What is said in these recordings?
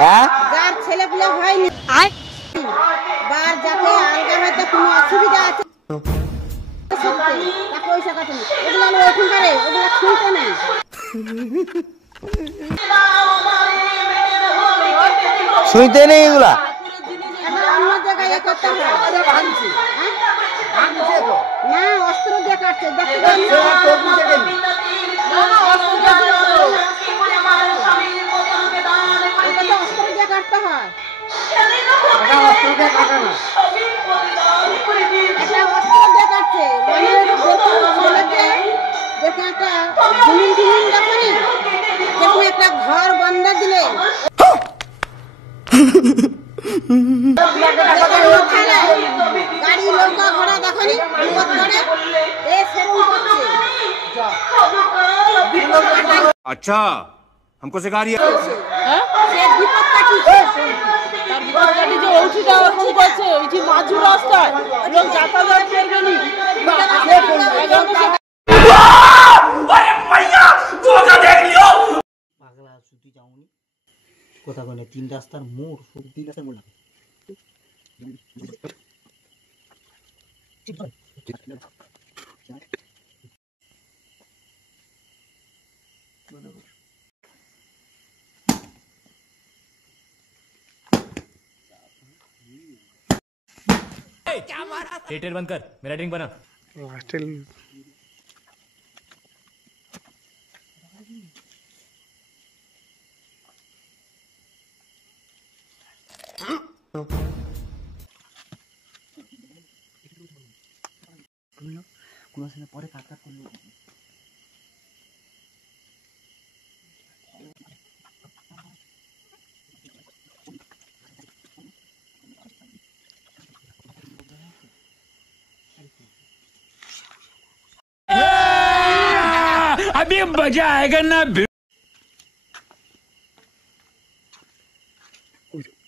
হ্যাঁ যার ছেলে পিলে হয়নি বার যাতে আলগা হয়তো কোনো অসুবিধা আছে টাকা পয়সা কাছে ওগুলো ওইখানকার ওগুলো শুনতে নেই শুনতে নেই এগুলা অন্য জায়গায় করতে হয় না অস্ত্র দিয়ে কাটছে অস্ত্র দিয়ে কাটতে হয় অস্ত্র দিয়ে কাটছে মানে দেখে একটা জমিন জমিন দেখনি দেখুন একটা ঘর বন্ধ দিলে गाड़ी लौका घोड़ा देखनी बहुत बड़े ए सेरुम करছে अच्छा हमको सिखा रही है হ্যাঁ সে বিপদ কাটিছে তার বিপদ কাটি যে ওইটা ওরকম করছে ওই যে মাঝু রাস্তায় লোক যাতায়াত করবে নি अरे भैया धोखा देख लियो পাগলা ছুটি যাওনি কথা কয় না তিন রাস্তার মোড় সব তিন রাস্তার মোড় লাগে थिएटर बंद कर मेरा ड्रिंक बना কোনো সময় পরে কাট কাট করলো अभी मजा आएगा ना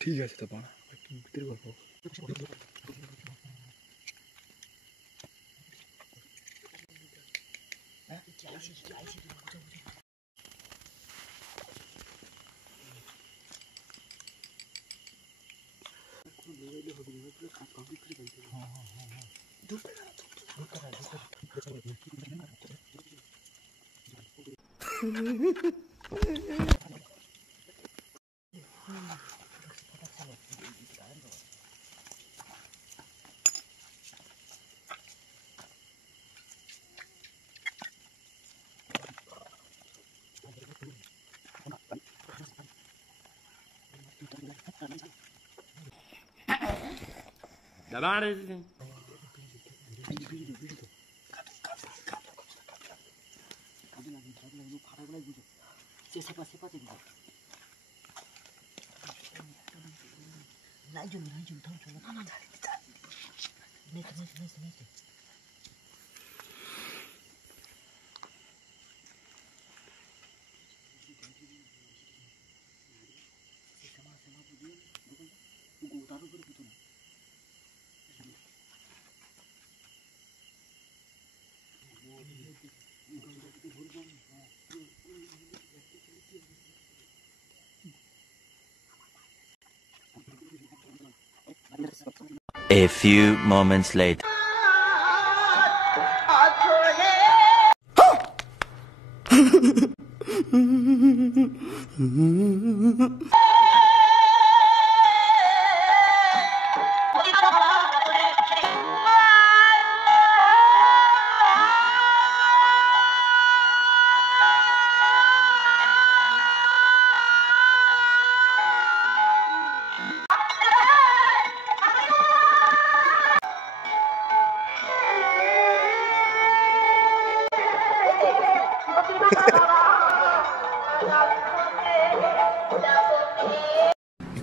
ঠিক আছে তো বানা ভিতরে গল্প दबा रहे थे A few moments later.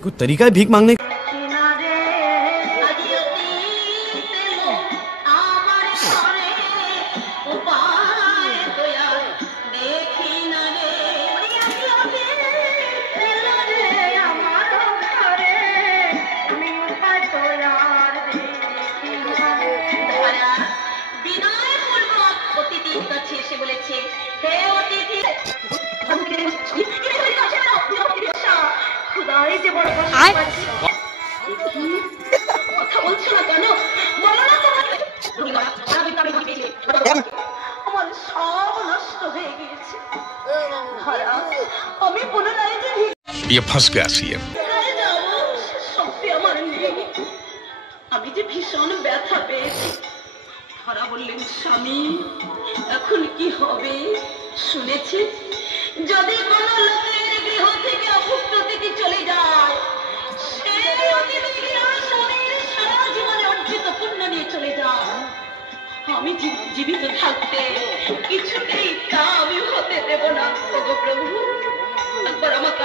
कुछ तरीका है भीख मांगने खुदा এই যে বড় কথা বলছো না কেন? বলো না আমার সব নষ্ট হয়ে গিয়েছে। আমি পুনরায় যে ये फंस गया सीएम। শক্তি আমার নেই। আমি যে ভীষণ ব্যথা পেয়েছি। ধরা বললেন স্বামী, এখন কি হবে? শুনেছি যদি কোনো লোকের গৃহ থেকে অভুক্ত থেকে চলে যায়, সে অতিবেগী স্বামীর সারা জীবনে অর্জিত পুণ্য নিয়ে চলে যায়। আমি জীবিত থাকতে কিছুতেই তা আমি হতে দেব না। ওগো প্রভু, একবার আমাকে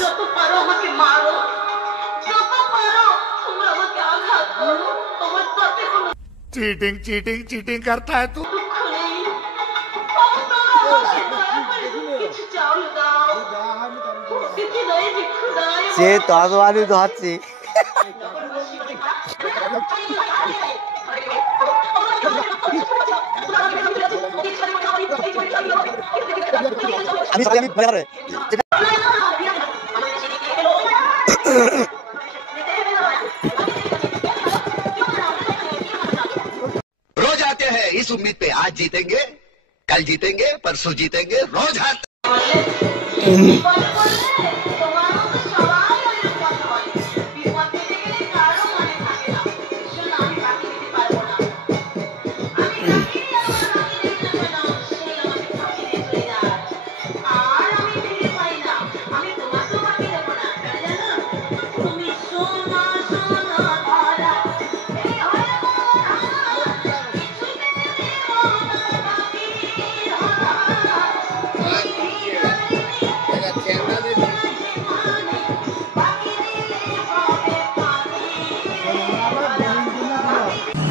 যত পারো আমাকে মারো, যত পারো তোমরা আমাকে আঘাত করো, তোমার তাতে কোনো चीटिंग चीटिंग चीटिंग करता है तू। দুঃখ নেই। কিছু চাউল দাও, কিছু নয় যে খুদায় সে তরবারি ধরছে। रोज आते हैं इस उम्मीद पे आज जीतेंगे, कल जीतेंगे, परसों जीतेंगे, रोज आते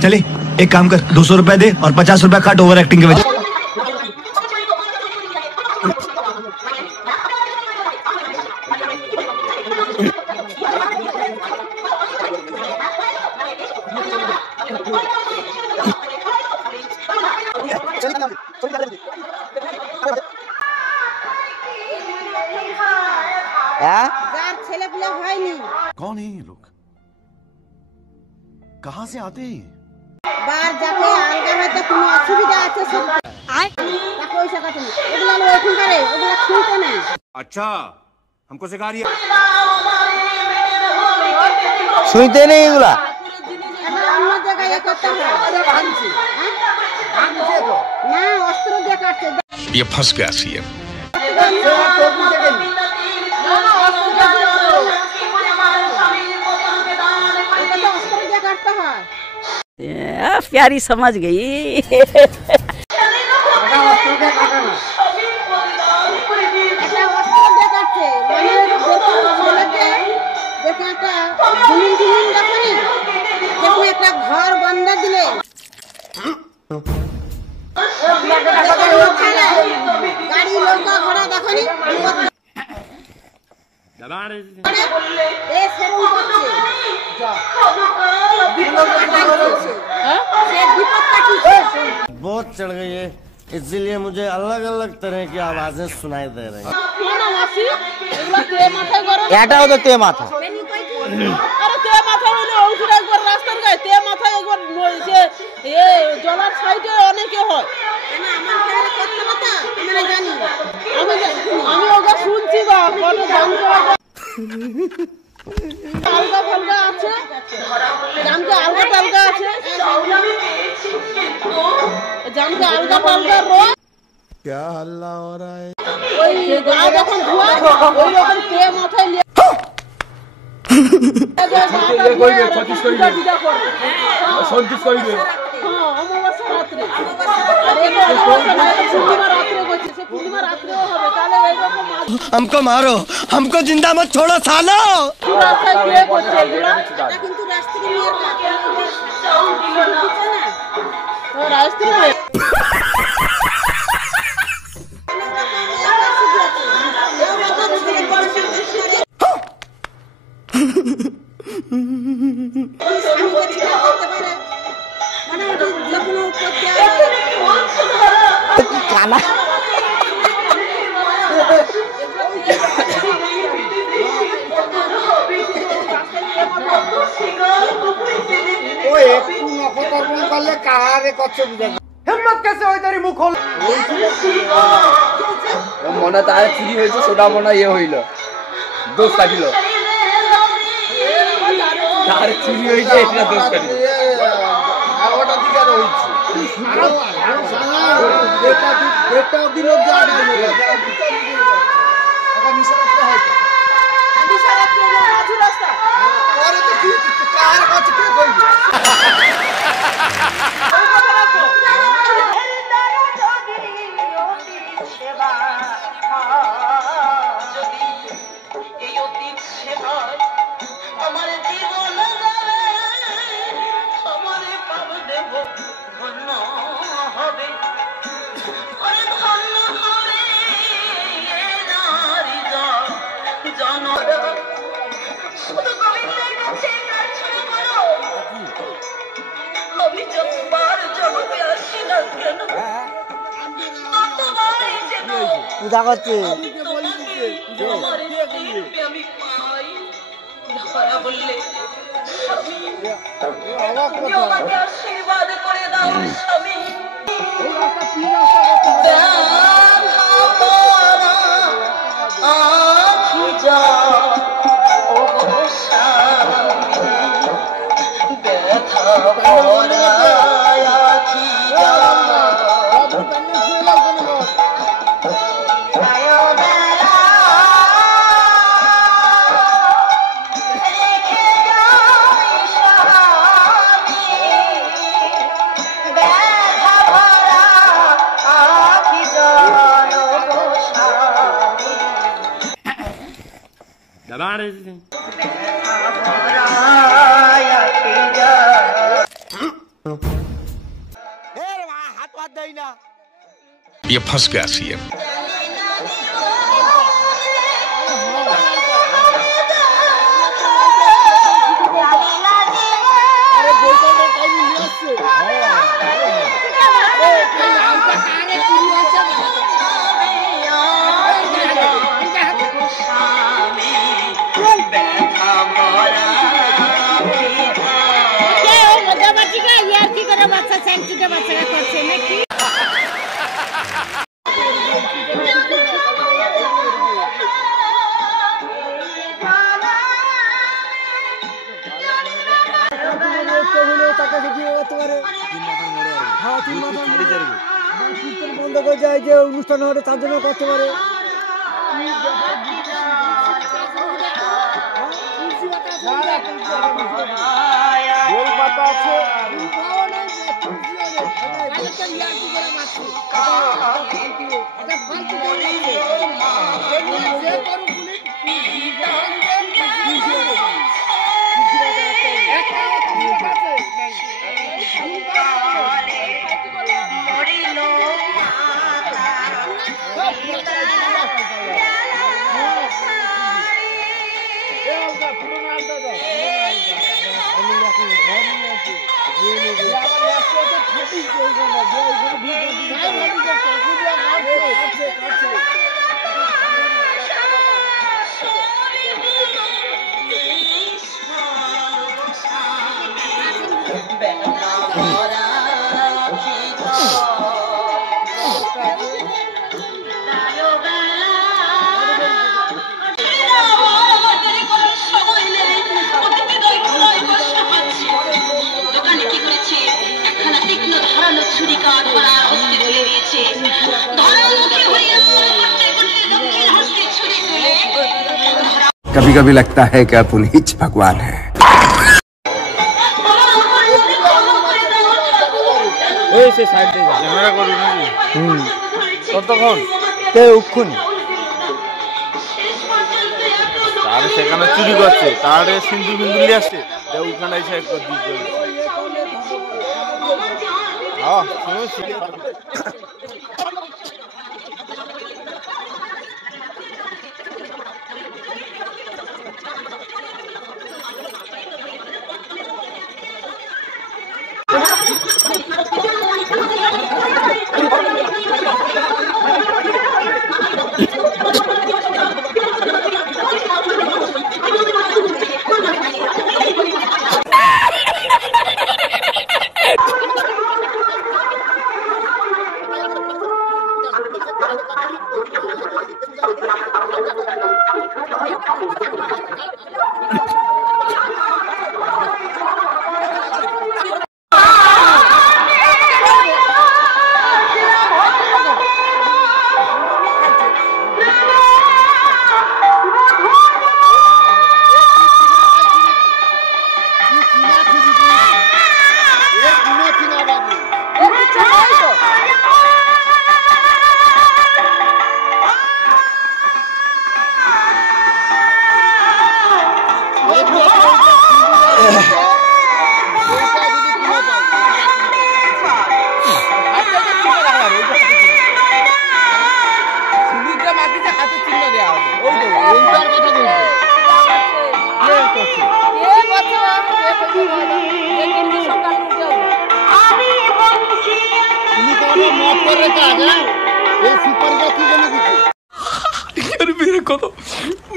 चले एक काम कर 200 रुपए दे और 50 रुपए काट ओवर एक्टिंग के वजह। যার ছেলেপুলে হয়নি, कौन है ये लोग? कहाँ से आते हैं? বার যাকে আলগা হয়তো কোনো অসুবিধা আছে সব তাকে পয়সা কাটে না। ওগুলো ওইখান করে ওগুলো শুনতে নেই। अच्छा, हमको सिखा रही है। শুনতে নেই এগুলা। এখন অন্য জায়গায় এ করতে হয়। না অস্ত্র দিয়ে কাটছে। ये फंस गया सीएम। অস্ত্র দিয়ে কাটতে হয়। प्यारी समझ गई। একটা অস্ত্র দিয়ে কাটছে মানে ছেলেকে দেখে একটা জমিন দেখনি, দেখুন একটা ঘর বন্ধ দিলে গাড়ি নৌকা ঘোড়া দেখনি बहुत चढ़ गई है, इसीलिए मुझे अलग अलग तरह की आवाजें सुनाई दे रही हैं। এটাও তো তে মাথা। আরে তে মাথা হলে ওইখানে একবার রাস্তার গায়ে তে মাথা একবার যে জলার সাইডে অনেকে হয়। আমি ওকে শুনছি বা কত জানতে আলগা ফালগা আছে, জানতে আলগা টালগা আছে, জানতে আলগা টালগা রোজ क्या हल्ला हो रहा है? ওই গা যখন ধোয়া ওই রকম তে মাথায় নিয়ে অমাবস্যা রাত্রে পূর্ণিমা রাত্রে করছে, সে পূর্ণিমা রাত্রেও হবে। তাহলে এইরকম हमको मारो, हमको जिंदा मत छोड़ो सालो। রাস্তায় কে করছে এগুলা? কিন্তু রাস্তায় নিয়ে রাস্তায় কানা हिम्मत कैसे हो तेरी मुंह खोल মনে তার চুরি হয়েছে সোডা মনে ইয়ে হইল দোষ কাটিল তার চুরি হয়েছে এটা দোষ কাটিল পূজা করছে আশীর্বাদ করে দাও স্বামী ये फंस गया सीएम বন্ধ করে যায় যে অনুষ্ঠান হবে তার জন্য করতে পারে कभी कभी लगता है कि पुनीत भगवान है সেখানে চুরি করছে তার সিন্ধু বিন্দু নিয়ে আসছে ওখানে এসে यार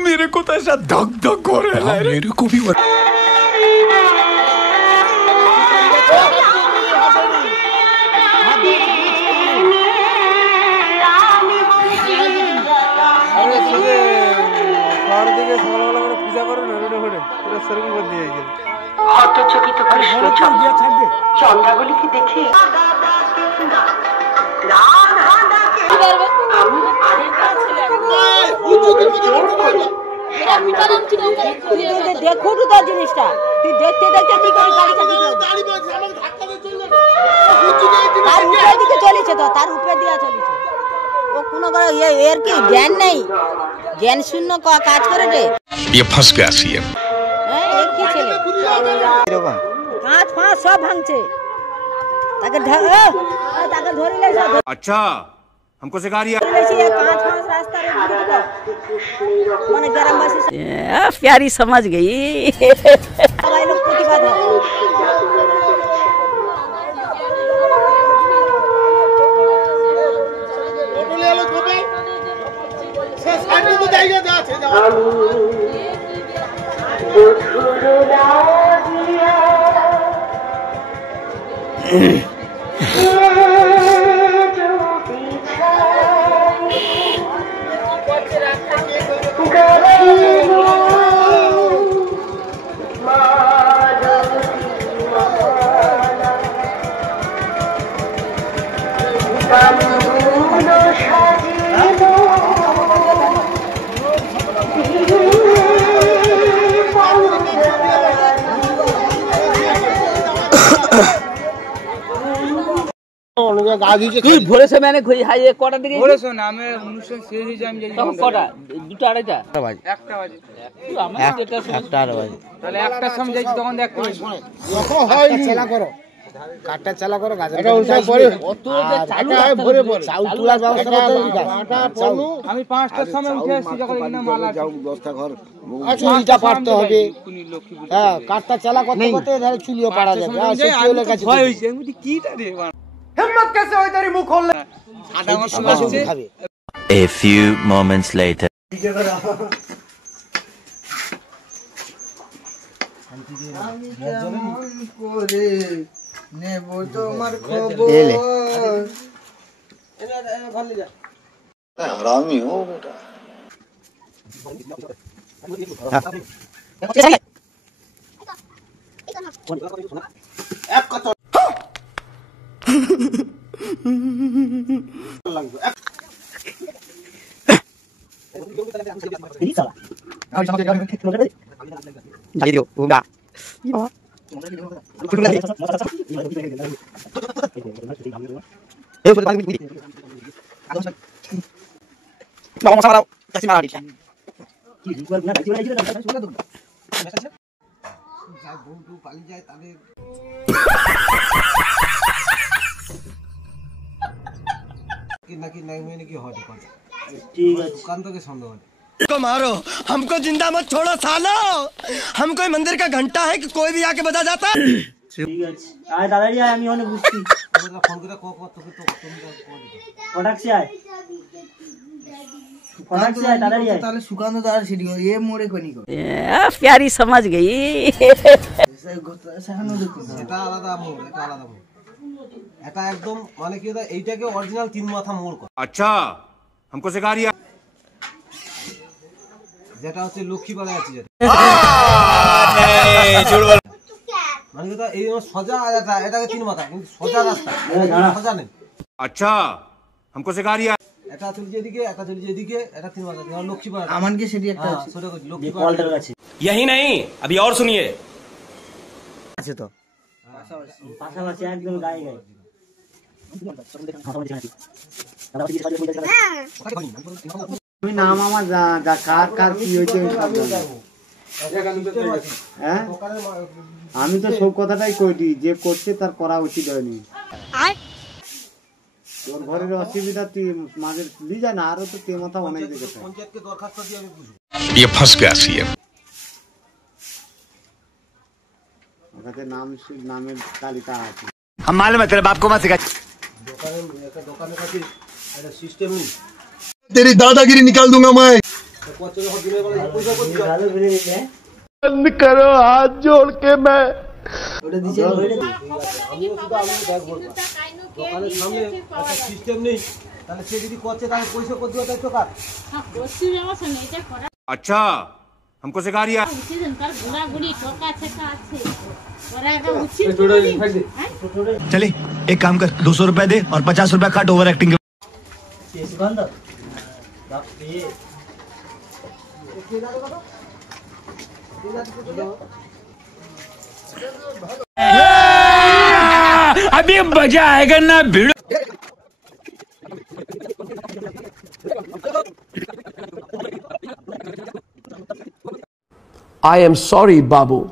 मेरे को तो ऐसा धक धक हो रहा है। मेरे को भी হতচকিত কৃষ্ণ চন্দ্রাবলীকে দেখে দেখো তো জিনিসটা তুই দেখতে দেখতে কি করে গাড়ি চালিয়ে চলেছে তো তার উপরে দিয়া চলেছে ও কোনো এর কি জ্ঞান নেই জ্ঞান শূন্য কাজ করে রে ये फंस गया सीएम। কি ছেলে কাঁচ ফাঁস সব ভাঙছে তাকে ধরে লেছে। अच्छा हमको सिखा रही है कांच फांस रास्ता रे माने ग्रामवासी प्यारी समझ गई भाई लोग प्रतिवाद है ले लो गोबे से साइड में जाइए जाते जाओ ভোরেছে মানে হাই কটার দিকে ভোরেছে না আমি অনুষ্ঠান শেষ হয়ে যায় আমি যাই কটা 2টা 2:30 বাজে 1টা বাজে আমার 1টা বাজে তাহলে 1টার সময় যাই তখন দেখতে পাই যখন হয় চালা করো কাটটা চালা করো গাছ এটা উল্টা পরে অত চালু হয় ভরে পরে চাউল তুলার ব্যবস্থা করতে হবে কাটা পড়ু আমি 5টার সময় উঠে আসছি যখন এখানে মাল আছে যাও দশটা ঘর আচ্ছা ইটা পারতে হবে হ্যাঁ কাটটা চালা করতে করতে ধরে চুলিও পাড়া যাবে আর সে চুলের কাছে ভয় হইছে আমি কিটা রে হিম্মত कैसे হয় তারি মুখ খুললে আটা আমার সময় আসছে। A few moments later. আমি কেমন করে নেব তোমার খবর हरामी हो बेटा এক কত को मारो हमको जिंदा मत छोड़ो सालो हम कोई मंदिर का घंटा है कि कोई भी आके बजा जाता है। ঠিক আছে আয় দাদারি আয় আমি অনেক বুঝছি ফোন করে কটাক্সি আয় কটাক্সি আয় দাদারি আয় তাহলে সুকান্ত দাদার সিটি এ মোড়ে কোনি কো प्यारी समझ गई এটা আলাদা মোড় এটা আলাদা মোড় এটা একদম মানে কি এটা এইটাকে অরিজিনাল তিন মাথা মোড় কর अच्छा हमको सिखा रिया যেটা হচ্ছে লক্ষ্মীপাড়ায় আছে যেটা মানে কি এই সোজা এটা এটাকে তিন মাথা কিন্তু সোজা রাস্তা সোজা নেই अच्छा हमको सिखा रिया এটা চলে যেদিকে এটা চলে যেদিকে এটা তিন মাথা লক্ষ্মীপাড়া আমান কি সেটি একটা আছে ছোট লক্ষ্মীপাড়ার কাছে यही नहीं अभी और सुनिए আছে তো পাশাপাশি একদম গায়ে গায়ে আমি নাম আমার যা কার কার কি হয়েছে হ্যাঁ আমি তো সব কথাটাই কইটি যে করছে তার করা উচিত হয়নি তোর ঘরের অসুবিধা তুই মাঝে লি যা না আরো তো তে মাথা অনেক দেখেছে পঞ্চায়েতকে দরখাস্ত দিয়ে আমি বুঝবো ये फंस गया सीएम ওখানে নামের তালিকা আছে हम मालूम है तेरे बाप को मत सिखा দোকানের কাছে একটা সিস্টেম নেই तेरी दादागिरी निकाल दूंगा मैं बंद करो हाथ जोड़ के मैं দোকানের সামনে একটা সিস্টেম নেই তাহলে সে যদি করছে তাহলে পয়সা করতে হবে তো কার अच्छा हमको सिखा रिया चले एक काम कर 200 रुपए दे और 50 रुपए काट ओवर एक्टिंग अभी मजा आएगा ना भिड़ I am sorry, Babu.